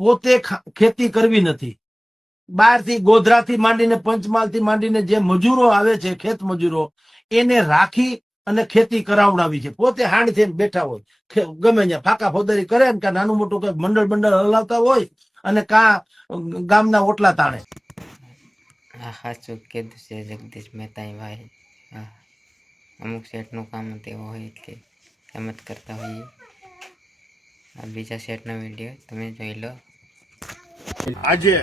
પોતે ખેતી કરવી નથી। બહારથી ગોધરાથી માંડીને પંચમહાલથી માંડીને જે મજૂરો આવે છે, ખેત મજૂરો, એને રાખી અને ખેતી કરાવડાવી છે। પોતે હાંડ થઈને બેઠા હોય, ગમે ત્યાં ફાકા ફોદારી કરે ને કા નાનું મોટું કઈ મંડળ હલાવતા હોય અને કા ગામના ઓટલા તાણે। હા, સાચું કીધું છે જગદીશ મહેતા ભાઈ। હા, અમુક શેઠનું કામ તેવું હોય કે એમ જ કરતા હોઈએ। આ બીજા શેઠનો વિડીયો તમે જોઈ લો। આજે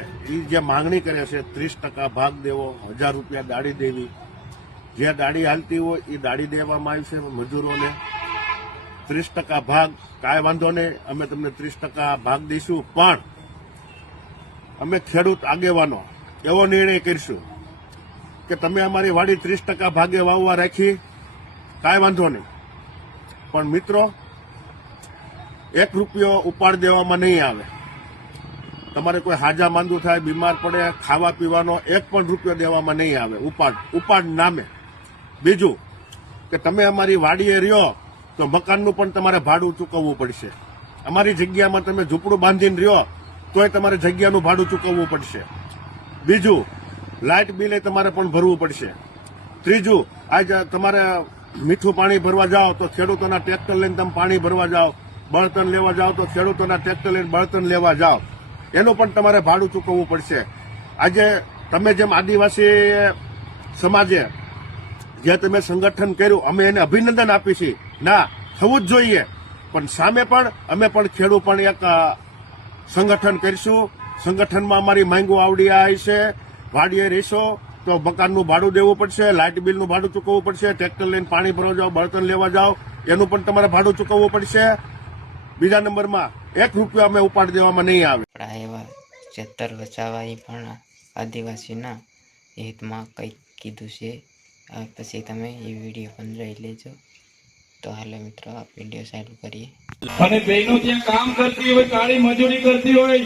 જે માંગણી કરે છે 30% ભાગ દેવો, 1000 રૂપિયા દાડી દેવી, જે દાડી હાલતી હોય એ દાડી દેવામાં આવી છે મજૂરોને। 30% ભાગ કાંઈ વાંધો નહીં, અમે તમને 30% ભાગ દઈશું, પણ અમે ખેડૂત આગેવાનો એવો નિર્ણય કરીશું કે તમે અમારી વાડી 30% ભાગે વાવવા રાખી, કાંઈ વાંધો નહીં, પણ મિત્રો 1 રૂપિયો ઉપાડ દેવામાં નહીં આવે। તમારે કોઈ હાજા માંદું થાય, બીમાર પડે, ખાવા પીવાનો 1 પણ રૂપિયો દેવામાં નહીં આવે ઉપાડ નામે। બીજું કે તમે અમારી વાડીએ રહ્યો તો મકાનનું પણ તમારે ભાડું ચૂકવવું પડશે। અમારી જગ્યામાં તમે ઝૂંપડું બાંધીને રહ્યો તોય તમારે જગ્યાનું ભાડું ચૂકવવું પડશે। બીજું, લાઇટ બિલે તમારે પણ ભરવું પડશે। ત્રીજું, આજે તમારે મીઠું પાણી ભરવા જાઓ તો ખેડૂતોના ટ્રેક્ટર લઈને તમે પાણી ભરવા જાઓ, બળતણ લેવા જાઓ તો ખેડૂતોના ટ્રેક્ટર લઈને બળતણ લેવા જાઓ, એનું પણ તમારે ભાડું ચૂકવવું પડશે। આજે તમે જેમ આદિવાસી સમાજે જે તમે સંગઠન કર્યું, અમે એને અભિનંદન આપી છીએ, ના થવું જ જોઈએ, પણ સામે પણ અમે પણ ખેડૂત પણ એક સંગઠન કરીશું। સંગઠનમાં અમારી માંગો આવડી આવી છે। વાડીએ રહેશો તો મકાનનું ભાડું દેવું પડશે, લાઇટ બિલનું ભાડું ચૂકવવું પડશે, ટ્રેક્ટર લઈને પાણી ભરવા જાઓ, બળતણ લેવા જાઓ, એનું પણ તમારે ભાડું ચૂકવવું પડશે। બીજા નંબરમાં 1 રૂપિયો અમે ઉપાડ દેવામાં નહીં આવે। એવા ચેતર વચાવાઈ પણ આદિવાસીના હિતમાં કંઈક કીધું છે। પછી તમે એ વિડીયો પણ જોઈ લેજો। તો હાલો મિત્રો, આ વિડીયો ચાલુ કરીએ। અને બહેનો ત્યાં કામ કરતી હોય, કાળી મજૂરી કરતી હોય,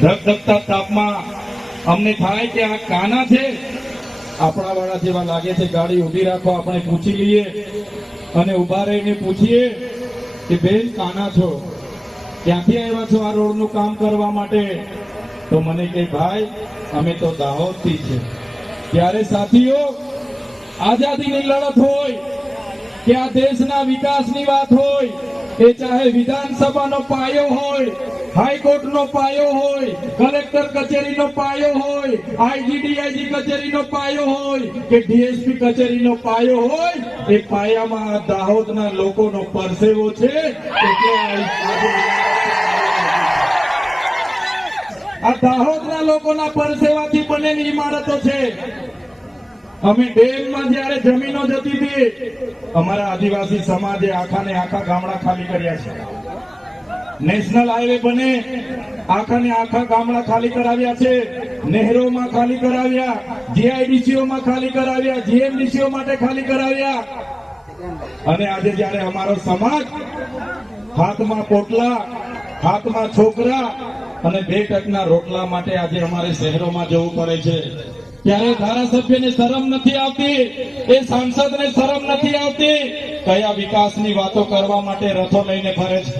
ધગધગતા તાપમાં અમને થાય કે આ કાના છે, આપણા વાળા જેવા લાગે છે, ગાડી ઊભી રાખો, આપણે પૂછી લઈએ અને ઉભા રહીને પૂછીએ કે બેન કાના છો, ક્યાંથી આવ્યા છો આ રોડનું કામ કરવા માટે? તો મને કહે ભાઈ અમે તો દાહોદથી છે। ત્યારે સાથીઓ, આઝાદીની લડત હોય કે આ દેશના વિકાસની વાત હોય, એ ચાહે વિધાનસભાનો પાયો હોય, હાઈકોર્ટનો પાયો હોય, કલેક્ટર કચેરીનો પાયો હોય, આઈજીડીઆઈજી કચેરીનો પાયો હોય કે ડીએસપી કચેરીનો પાયો હોય, એ પાયામાં આ દાહોદના લોકોનો પરસેવો છે। એટલે આ દાહોદના લોકોના પરસેવાથી બનેલી ઇમારતો છે। અમે ડેમમાં જયારે જમીનો જતી હતી, અમારા આદિવાસી સમાજે આખાને આખા ગામડા ખાલી કર્યા છે। નેશનલ હાઈવે બને, આખાને આખા ગામડા ખાલી કરાવ્યા છે, નહેરોમાં ખાલી કરાવ્યા, જીઆઈડીસીઓમાં ખાલી કરાવ્યા, જીએમડીસીઓ માટે ખાલી કરાવ્યા। અને આજે જયારે અમારો સમાજ હાથમાં પોટલા, હાથમાં છોકરા અને 2 ટકના રોટલા માટે આજે અમારે શહેરોમાં જવું પડે છે, ત્યારે ધારાસભ્યને શરમ નથી આવતી, એ સાંસદને શરમ નથી આવતી, કયા વિકાસની વાતો કરવા માટે રથો લઈને ફરે છે?